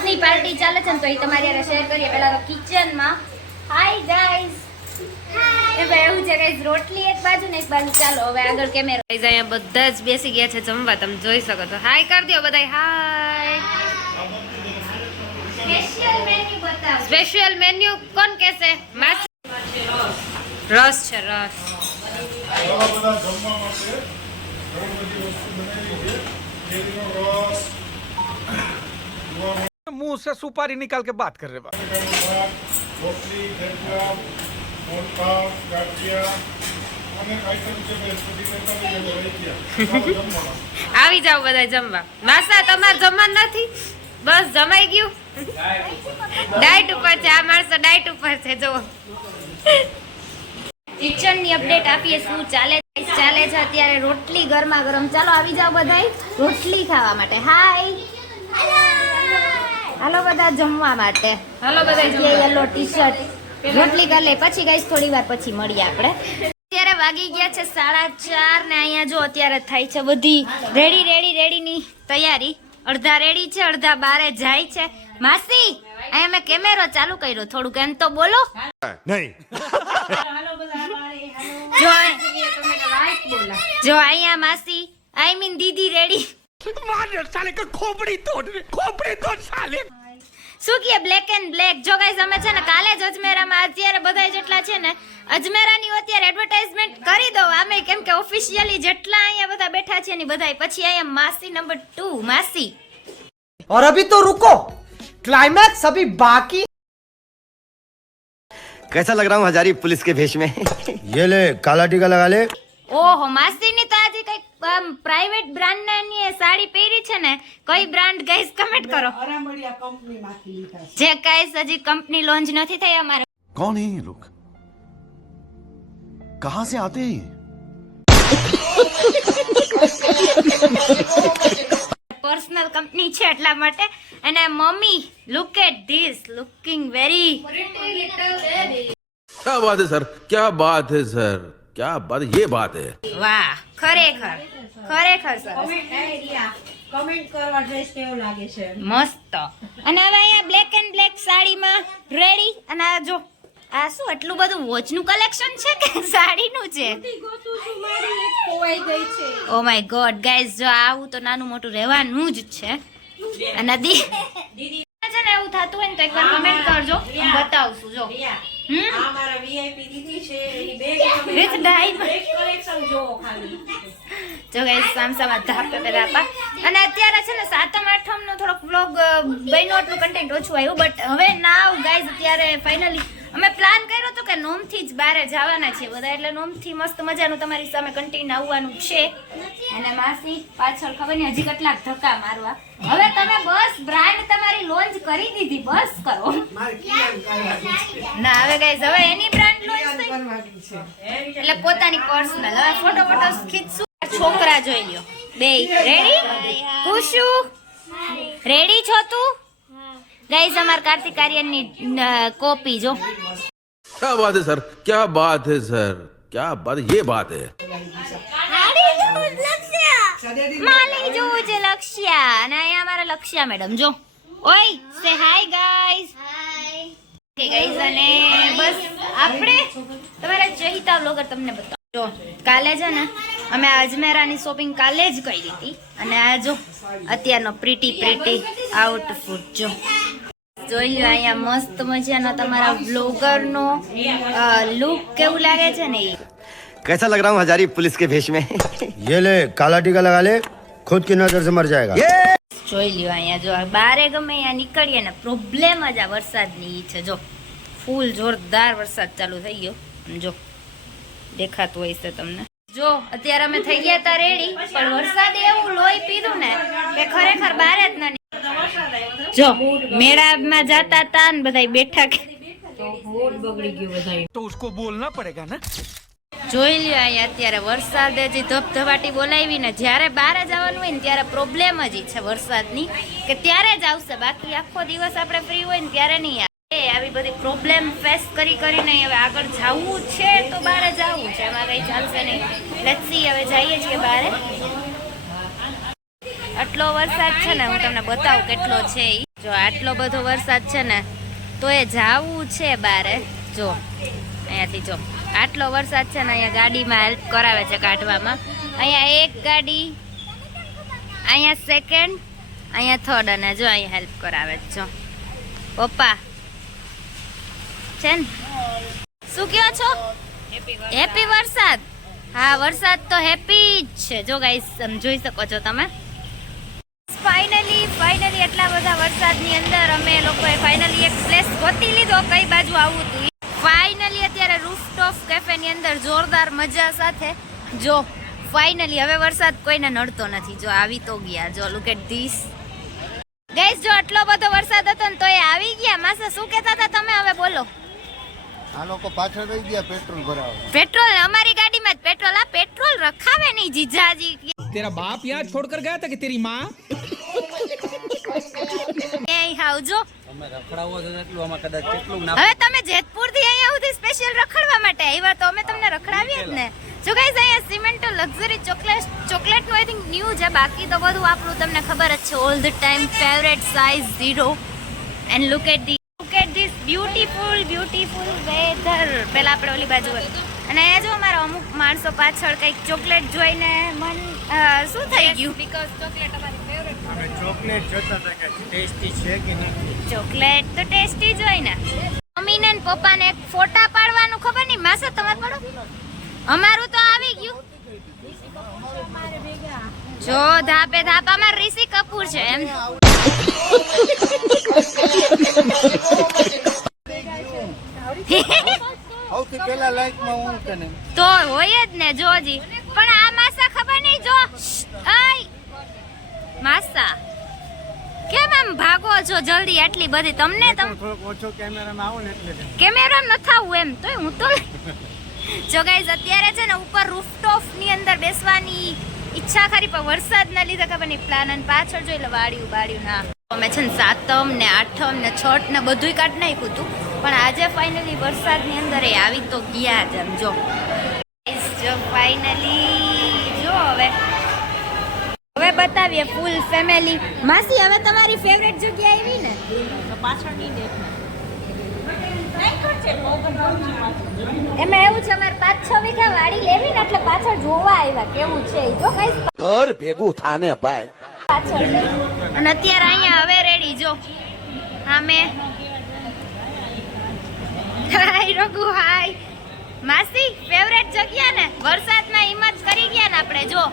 રસની પાર્ટી ચાલે છે ને તો એ તમારી હારે શેર કરીએ. પહેલા તો કિચનમાં હાય ગાઈઝ એ ભાઈ એવું છે ગાઈઝ રોટલી એક બાજુ ને એક બાજુ. ચાલો હવે આગળ કેમેરો ગાઈઝ અહીંયા બધા જ બેસી ગયા છે જમવા. તમે જોઈ શકો છો. હાય કરી દો બધા હાય સ્પેશિયલ મેન્યુ બતાવો. સ્પેશિયલ મેન્યુ કોણ કહેશે? માસ. રસ છે રસ. मुंह से सुपारी निकाल के बात कर रहे बा બટાકાનું શાક રોટલી થેપલા મોટા ગાંઠિયા અનેક આઈટમ છે બે બધી કરતા બધી અમે રહી ગયા ચાલો જમવા આવી જાઓ બધા જમવા માસા તમારે જમવાનું નથી બસ જમાઈ ગયું ડાયટ ઉપર છે આ માણસો ડાયટ ઉપર છે જો કિચનની અપડેટ આપીએ શું ચાલે છે ચાલે છે અત્યારે રોટલી ગરમા ગરમ ચાલો આવી જાઓ બધાય રોટલી ખાવા માટે હાય હાલો બધા જમવા માટે. હાલો બધા યલો ટી શર્ટ રોટલી કરી લે પછી ગાઈસ થોડી વાર પછી મળીએ આપણે. અત્યારે વાગી ગયા છે સાડા ચાર ને અહીંયા જો અત્યારે થાય છે બધી રેડી રેડી રેડી ની તૈયારી. અડધા રેડી છે અડધા બારે જાય છે. માસી અહીંયા મેં કેમેરો ચાલુ કર્યો થોડુંક. એમ તો બોલો. નહીં. જો અહીંયા માસી આઈ મીન દીદી રેડી. ખોપડી તોડ ખોપડી તોડ સાલે. શું કહે બ્લેક એન્ડ બ્લેક જો ગાઈસ અમે છે ને કાલે જ અજમેરામાં અત્યારે બધા જેટલા છે ને અજમેરાની અત્યારે એડવર્ટાઇઝમેન્ટ કરી દો આમે કેમ કે ઓફિશિયલી જેટલા અહીંયા બધા બેઠા છે ને બધા પછી અહીંયા માસી નંબર ટુ માસી और अभी तो रुको क्लाइमैक्स अभी बाकी कैसा लग रहा हूँ हजारी पुलिस के भेष में ये ले काला टीका लगा ले ઓહો માસીની તો આજે કઈક પ્રાઇવેટ બ્રાન્ડની એ સાડી પહેરી છે ને કઈ બ્રાન્ડ ગાઈસ કમેન્ટ કરો જે ગાઈસ હજી કંપની લોન્ચ નથી થઈ અમારે कौन है ये लोग कहाँ से आते हैं ये? પર્સનલ કંપની છે એટલા માટે અને mummy look at this looking very क्या बात है सर क्या बात है सर क्या बात ये बात है વાહ ખરેખર ખરેખર સરસ કમેન્ટ કરવા ડ્રેસ કેવો લાગે છે મસ્ત અને હવે અહીંયા બ્લેક એન્ડ બ્લેક સાડીમાં રેડી અને આ જો આ શું એટલું બધું વોચનું કલેક્શન છે કે સાડીનું છે ખોવાઈ ગઈ છે ઓ માય ગોડ ગાઈઝ જો આવું તો નાનું મોટું રહેવાનું જ છે અને દી છે ને એવું થતું હોય ને તો એકવાર કમેન્ટ કરજો હું બતાવશું જો હમ આ મારા વીઆઈપી દીદી છે. એની બેગ With diamond. કલેક્શન ખાલી. જો ગાઈસ સામસામાં ધાપે પેલા આપા. અને અત્યારે છે ને સાતમ આઠમ નો થોડોક વ્લોગ બન્યો એટલું કન્ટેન્ટ ઓછું આવ્યું બટ હવે નાવ ગાઈસ અત્યારે ફાઇનલી અમે પ્લાન કર્યો હતો કે નોમથી જ બારે જવાના છે બધા એટલે નોમથી મસ્ત મજાનું તમારી સામે કન્ટિન્યુ આવવાનું છે. અને માસી પાછળ ખબર નહીં હજી કેટલાક ધક્કા મારવા. હવે તમે બસ બ્રાન્ડ તમારી લોન્ચ કરી દીધી બસ કરો. ના હવે ગાઈઝ હવે એની બ્રાન્ડ લોન્ચ થઈ. એટલે પોતાની પર્સનલ. હવે ફોટો ફોટો ખીચશું. છોકરા જોઈ લ્યો. બે રેડી ખુશુ રેડી છો તું? ગાઈઝ અમાર કાર્તિક આર્યનની કોપી જો. क्या बात है सर क्या बात है सर क्या बात ये बात है। માલી જોવું છે લક્ષ્યા. અને અહીંયા અમારા લક્ષ્યા મેડમ જો. ઓય સે હાય ગાઈઝ ઓકે ગાઈઝ અને બસ આપણે તમારા ચહિતા વ્લોગર તમને બતાવો. જો કાલે છે ને અમે અજમેરાની શોપિંગ કાલે જ કરી હતી. અને આ જો અત્યારનો પ્રીટી પ્રીટી આઉટફિટ જો. જોઈ લો અહીંયા મસ્ત મજાનો તમારા વ્લોગરનો લુક કેવું લાગે છે ને એ? कैसा लग रहा हूँ हजारी पुलिस के भेष में ये ले काला टीका लगा ले खुद की नजर से मर जाएगा જોઈ લ્યો અહીંયા જો બારે ગમે અહીંયા નીકળીએ ને પ્રોબ્લેમ જ આ વરસાદની ઈ છે જો ફૂલ જોરદાર વરસાદ ચાલુ થઈ ગયો અને જો દેખાતું હોય છે તમને જો અત્યારે અમે થઈ ગયા તા રેડી પણ વરસાદે એવું લોહી પીધું ને કે ખરેખર બારે જ ના નીકળ્યું. જો મેળામાં જાતા તા ને બધા બેઠા કે तो उसको बोलना पड़ेगा ना જોઈ લ્યો અહીંયા અત્યારે વરસાદે હજી ધબધબાટી બોલાવી ને જ્યારે બહાર જવાનું હોય ને ત્યારે પ્રોબ્લેમ જ છે વરસાદની, કે ત્યારે જ આવશે. બાકી આખો દિવસ આપણે ફ્રી હોય ને ત્યારે નહીં આવે. આવી બધી પ્રોબ્લેમ ફેસ કરી કરીને હવે આગળ જવું છે તો બહાર જવું છે. એમાં કંઈ ચાલશે નહીં. લચ્છી હવે જઈએ છીએ બહાર. આટલો વરસાદ છે ને, હું તમને બતાવું કેટલો છે એ જો આટલો બધો વરસાદ છે ને, તો એ જાવું છે બારે જો, અહીંયાથી જો. આટલો વરસાદ છે ને અહીંયા ગાડીમાં હેલ્પ કરાવે છે કાઢવામાં. અહીંયા એક ગાડી અહીંયા સેકન્ડ અહીંયા થર્ડ અને જો અહીંયા હેલ્પ કરાવે છે જો. પપ્પા છે ને? શું કહો છો? હેપી વરસાદ. હા વરસાદ તો હેપી જ છે. જો ગાઈસ જોઈ શકો છો તમે. ફાઇનલી ફાઇનલી એટલા બધા વરસાદની અંદર અમે લોકોએ ફાઇનલી એક પ્લેસ ગોતી લીધો. કઈ બાજુ આવવું હતું? ફાઇનલી અત્યારે રૂફટોપ કેફેની અંદર જોરદાર મજા સાથે જો ફાઇનલી હવે વરસાદ કોઈને નડતો નથી. જો આવી તો ગયા. જો લુક એટ ધીસ ગઈસ જો આટલો બધો વરસાદ હતો ને તો એ આવી ગયા. માસા શું કહેતા હતા તમે? હવે બોલો. આ લોકો પાછળ રહી ગયા પેટ્રોલ ભરાવા. પેટ્રોલ અમારી ગાડીમાં જ પેટ્રોલ આ પેટ્રોલ રખાવે નહીં જીજાજી. તેરા બાપ યહાં છોડકર ગયા હતા કે તેરી માં? આવજો અમે હવે તમે જેતપુરથી અહીંયા સ્પેશિયલ રખડવા માટે આવ્યા તો અમે તમને રખડાવીએ જ ને. જો ગાઈઝ અહીંયા સિમેન્ટો લક્ઝરી ચોકલેટ ચોકલેટનું આઈ થિંક ન્યૂ છે બાકી તો બધું આપણું તમને ખબર જ છે all time favourite size zero and look the look this beautiful beautiful weather પહેલાં આપણે ઓલી બાજુ અને અહીંયા જો અમારા અમુક માણસો પાછળ કંઈક ચોકલેટ જોઈને મન શું થઈ ગયું? બીકોઝ ચોકલેટ ચોકલેટ જોતા હતા કે ટેસ્ટી છે કે નહીં ચોકલેટ તો ટેસ્ટી જ હોય ને. મમ્મીને ને પપ્પાને એક ફોટા પાડવાનું ખબર નહીં? માસા તમારે પાડો? અમારું તો આવી ગયું. જો ધાપે ધાપ અમાર ઋષિ કપૂર છે એમ. તો હોય જ ને જોજી પણ આ માસા ખબર નહીં? જો. આય માસા કેમ છો જલ્દી એટલી બધી. તમને તમ ઓછો કેમેરામાં આવો ને એટલે કેમેરા ન થાવું એમ તોય હું તો જો ગાઈઝ અત્યારે છે ને ઉપર રૂફટોપની અંદર બેસવાની ઈચ્છા ખરી પણ વરસાદના લીધે ખબર નહીં પ્લાન અને પાછળ જોઈ લે વાળ્યું બાળ્યું ના. અમે છે ને સાતમ ને આઠમ ને છઠ ને બધુંય કાઢ નાખ્યું હતું પણ આજે ફાઇનલી વરસાદની અંદર એ આવી તો ગયા જ એમ જો. જો ફાઇનલી જો હવે હવે બતાવીએ ફૂલ ફેમિલી માસી હવે તમારી ફેવરેટ જગ્યા આવી ને? એમાં એવું છે અમારે પાંચ છ વીઘા વાડી લેવી ને એટલે પાછળ જોવા આવ્યા. કેવું છે જો કઈ ઘર ભેગું થાને ભાઈ. પાછળ અને અત્યારે અહીંયા હવે રેડી જો. આમે હાય રઘુ હાય. માસી ફેવરેટ જગ્યા ને? વરસાદમાં હિંમત કરી ગયા ને આપણે જો.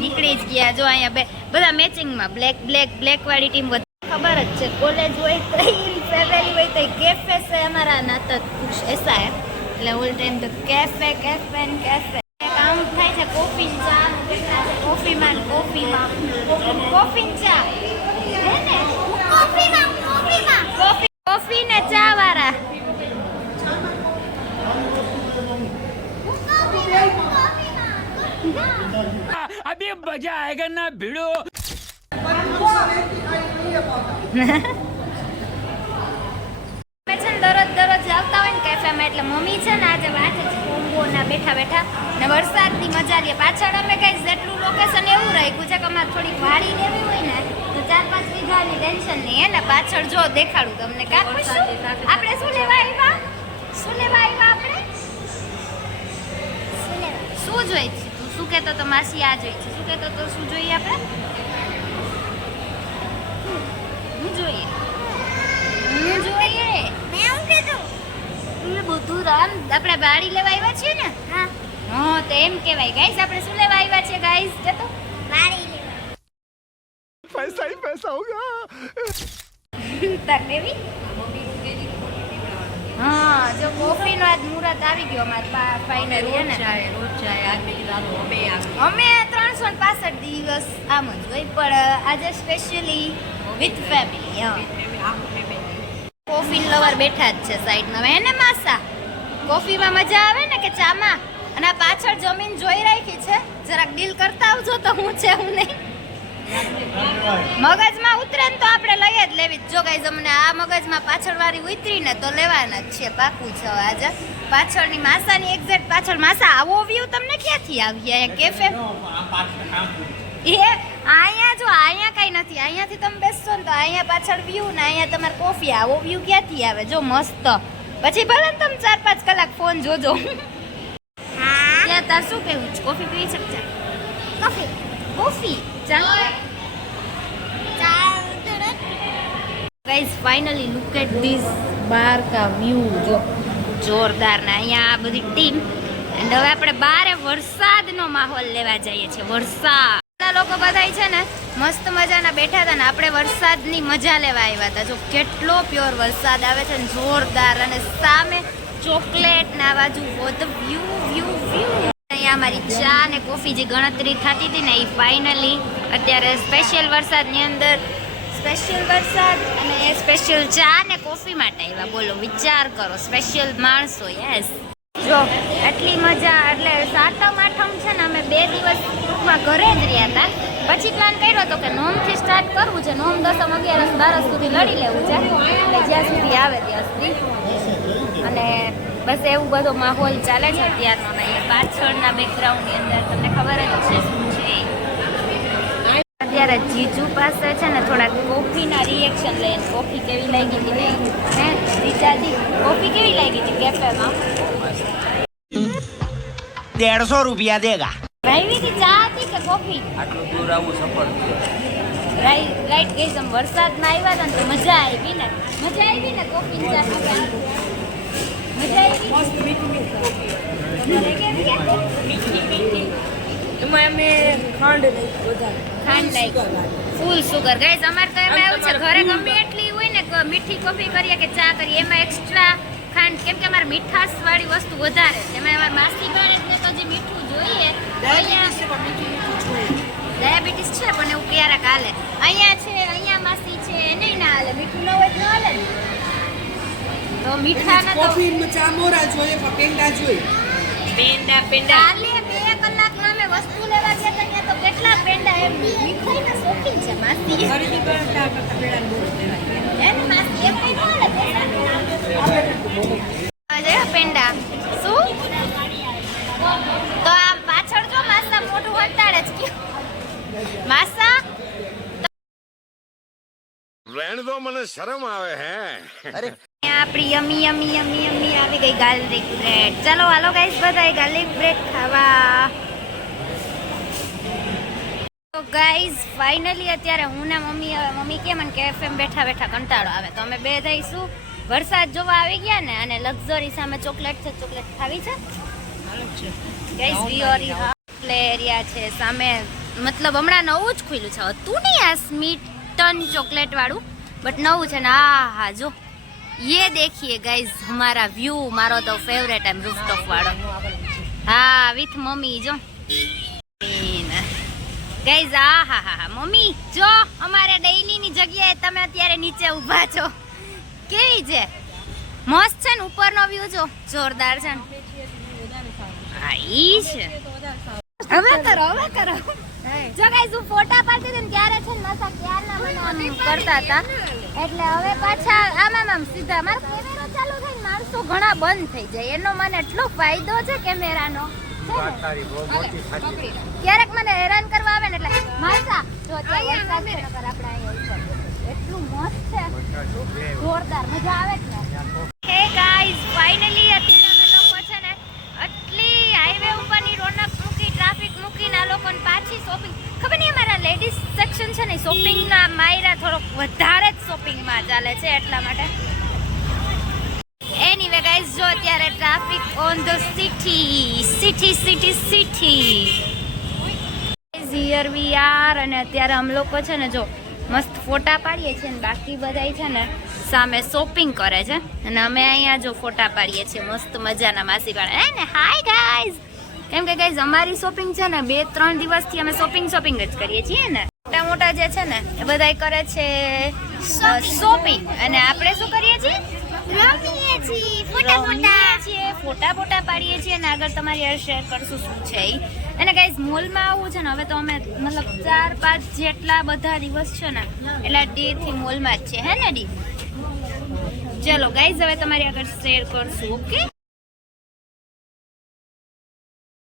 નીકળી જ ગયા. જો અહીંયા બે બધા મેચિંગમાં બ્લેક બ્લેક બ્લેક વાળી ટીમ ખબર જ છે કોલેજ હોય તો ફેમિલી હોય તો કેફે છે અમારા ના તો કુછ એસા હે એટલે ઓલ ટાઈમ તો કેફે કેફે ને કેફે કામ થાય છે કોફી ચા કેટલા છે. કોફીમાં કોફીમાં કોફી ને ચા. હે ને? કોફીમાં કોફીમાં કોફી કોફી ને ચા વાળા. अभी मजा आएगा ना भिड़ो અમે છે ને દરરોજ દરરોજ આવતા હોય ને કેફેમાં એટલે મમ્મી છે ને આજે વાંચે છે કોમ્બો ના બેઠા બેઠા ને વરસાદની મજા લઈએ પાછળ અમે કઈ જેટલું લોકેશન એવું રાખ્યું છે કે અમારે થોડીક વાડી લેવી હોય ને તો ચાર પાંચ વીઘાની ટેન્શન નહીં હે ને પાછળ જો દેખાડું તમને કાકુ શું આપણે શું લેવા આવ્યા શું લેવા આવ્યા આપણે શું જોઈએ છે તું શું કહેતો તો માસી આ જોઈએ છે? શું કહેતો તો શું જોઈએ આપણે? હું જોઈએ? હું જોઈએ? મેં હું કીધું. આપણે બાળી લેવા આવ્યા છીએ ને? હા. હા તો એમ કહેવાય. ગાઈસ આપણે શું લેવા આવ્યા છે ગાઈસ? તો બાળી લેવા. પૈસા હી દેવી હા જો કોફીનો આજ મુરત આવી ગયો અમારે ફાઇનલી હે ને રોજ જાય આ બીજી વાર અમે અમે ત્રણસો ને પાસઠ દિવસ આમ જ હોય પણ આજે સ્પેશિયલી વિથ ફેમિલી હા. કોફી લવર બેઠા જ છે સાઈડમાં. હે ને માસા કોફીમાં મજા આવે ને કે ચામાં? અને આ પાછળ જમીન જોઈ રાખી છે? જરાક ડીલ કરતા આવજો તો હું છે હું નહીં. મગજમાં ઉતરે ને તો આપણે લઈ જ લેવી જો. ગાઈઝ અમને આ મગજમાં પાછળ વાળી ઉતરી ને તો લેવાના જ છે પાકું છે આજે. પાછળની માસાની એક્ઝેક્ટ પાછળ માસા આવો વ્યૂ તમને ક્યાંથી આવી અહીંયા કેફે એ અહીંયા જો અહીંયા કઈ નથી. અહીંયાથી તમે બેસશો ને તો અહીંયા પાછળ વ્યૂ ને અહીંયા તમારે કોફી આવો વ્યૂ ક્યાંથી આવે? જો મસ્ત. પછી ભલે ને તમે ચાર પાંચ કલાક ફોન જોજો. ત્યાં તાર શું કહેવું છે? કોફી પીવી શકશે coffee coffee guys finally look at this બાર કા વ્યૂ જો, જોરદાર ને અહીંયા આ બધી ટીમ એન્ડ હવે આપણે બારે વરસાદનો માહોલ લેવા જઈએ છીએ. વરસાદ. બધા લોકો બધાય છે ને, મસ્ત મજાના બેઠા હતા ને, આપણે વરસાદની મજા લેવા આવ્યા હતા. જો, કેટલો પ્યોર વરસાદ આવે છે ને, જોરદાર અને સામે ચોકલેટ ના બાજુ બધું વ્યૂ વ્યૂ વ્યૂ અહીંયા અમારી ચા ને કોફી જે ગણતરી થતી હતી ને એ ફાઇનલી અત્યારે સ્પેશિયલ વરસાદની અંદર સ્પેશિયલ વરસાદ અને સ્પેશિયલ ચા ને કોફી માટે આવ્યા. બોલો, વિચાર કરો સ્પેશિયલ માણસો યસ જો એટલી મજા, એટલે સાતમ, આઠમ છે ને અમે બે દિવસ ટૂંકમાં ઘરે જ રહ્યા હતા. પછી પ્લાન કર્યો હતો કે નોમથી સ્ટાર્ટ કરવું છે. નોમ, દસમ અગિયારસ બારસ સુધી લડી લેવું છે. એટલે જ્યાં સુધી આવે ત્યાં સુધી. અને બસ એવું બધો માહોલ ચાલે છે અત્યારનો ને પાછળના બેકગ્રાઉન્ડની અંદર તમને ખબર જ છે શું છે અત્યારે જીજુ પાસે છે ને થોડાક કોફીના રિએક્શન લઈને કોફી કેવી લાગી હતી નહીં હે રીચાજી કોફી કેવી લાગી હતી કેફેમાં દેડસો રૂપિયા દેગા ડ્રાઈવી થી ચા હતી કે કોફી? આટલું દૂર આવું સફળ રાઈટ ગઈ વરસાદ ના આવ્યા ને તો મજા આવી ને? મજા આવી ને કોફી ચા એમાં અમે ખાંડ વધારે. ખાંડ ફૂલ સુગર ગાઈઝ અમારે તો એમાં એવું છે ઘરે ગમે એટલી હોય ને મીઠી કોફી કરીએ કે ચા કરીએ એમાં એક્સ્ટ્રા ખાંડ. કેમ કે અમારે મીઠાશ વાળી વસ્તુ વધારે એમાં અમારે માસી બાળકને તો જે મીઠું જોઈએ ડાયાબિટીસ છે પણ એવું ક્યારેક હાલે. અહીંયા છે અહીંયા માસી છે નહીં ના હાલે. મીઠું ન હોય તો ન હાલે ને. તો મીઠા ના તો ચા મોરા જોઈએ પણ પેંડા જોઈએ. પેંડા પેંડા. કાલે બે કલાકમાં અમે વસ્તુ લેવા ગયા હતા ત્યાં તો કેટલા પેંડા એમ. મીઠાઈના શોખીન છે માસી. ખરીદી કરતા કરતા પેંડા લેવા એને માસી કઈ શું? તો આ પાછળ જો માસા મોટું વંટાળે જ કે માસા તો મને શરમ આવે હે. અરે. આપણી યમી યમી યમી યમી આવી ગઈ ગાર્લિક બ્રેડ. ચલો હાલો ગાઈસ બધા ગાર્લિક બ્રેડ ખાવા. તો ગાઈસ ફાઇનલી અત્યારે હું ને મમ્મી મમ્મી કે મને કેફે બેઠા બેઠા કંટાળો આવે. તો અમે બે જઈશું. વરસાદ જોવા આવી ગયા ને અને લક્ઝરી સામે ચોકલેટ છે ચોકલેટ ખાવી છે. ગાઈસ વિયોરી પ્લે એરિયા છે. સામે મતલબ હમણાં નવું જ ખુલ્યું છે. તું નહીં આ સ્મીટન ચોકલેટ વાળું? બટ નવું છે ને હા હા, જો. ये देखिए गाइस हमारा व्यू मारो तो फेवरेट है रूफटॉप વાળો. હા વિથ મમ્મી, જો. ગાઈઝ આ, હા હા હા, મમ્મી, જો, અમારે ડેઈલીની જગ્યાએ તમે અત્યારે નીચે ઊભા છો. કેવી છે? મસ્ત છે ને, ઉપરનો વ્યૂ જો. જોરદાર છે ને. હા, ઈ છે. હવે કરો હવે કરો. જો ગાઈસ હું ફોટા પાડતી હતી ને ત્યારે છે ને માસા ક્યારના મને આમ કરતા હતા. એટલે હવે પાછા આમાં આમ સીધા મારો કેમેરો ચાલુ થઈને માણસો ઘણા બંધ થઈ જાય. એનો મને એટલો ફાયદો છે કેમેરાનો. ક્યારેક મને હેરાન કરવા આવે ને એટલે માણસા જો અત્યારે વરસાદ છે નકર આપણે અહીંયા એટલું મસ્ત છે. જોરદાર. મજા આવે જ ને હે ગાઈઝ ફાઇનલી અત્યારે અમે લોકો છે ને આટલી હાઈવે ઉપરની રોનક મૂકી ટ્રાફિક મૂકીને આ લોકોને પાછી શોપિંગ ખબર નહીં અમારા લેડીઝ સેક્શન છે ને શોપિંગના માયરા થોડોક વધારે જ શોપિંગમાં ચાલે છે એટલા માટે. એનીવે ગાઈઝ જો અત્યારે traffic on the city city city city here we are અને અત્યારે અમ લોકો છે ને જો મસ્ત ફોટા પાડીએ છીએ ને બાકી બધાય છે ને સામે શોપિંગ કરે છે. અને અમે અહીંયા જો ફોટા પાડીએ છીએ મસ્ત મજાના માસી પાડે હે ને? હાય ગાઈઝ કેમ કે ગાઈઝ અમારી શોપિંગ છે ને બે, ત્રણ દિવસથી અમે શોપિંગ શોપિંગ જ કરીએ છીએ ને. મોટા મોટા જે છે ને એ બધાય કરે છે શોપિંગ અને આપણે શું કરીએ છીએ? ફોટા ફોટા. પાડીએ છીએ અને આગળ તમારી હારે શેર કરશું શું છે અને ગાઈઝ મોલમાં આવવું છે ને હવે તો અમે મતલબ ચાર પાંચ જેટલા બધા દિવસ છે ને એટલા ડે થી મોલમાં જ છે. હે ને ડી? ચલો ગાઈઝ હવે તમારી આગળ શેર કરશું ઓકે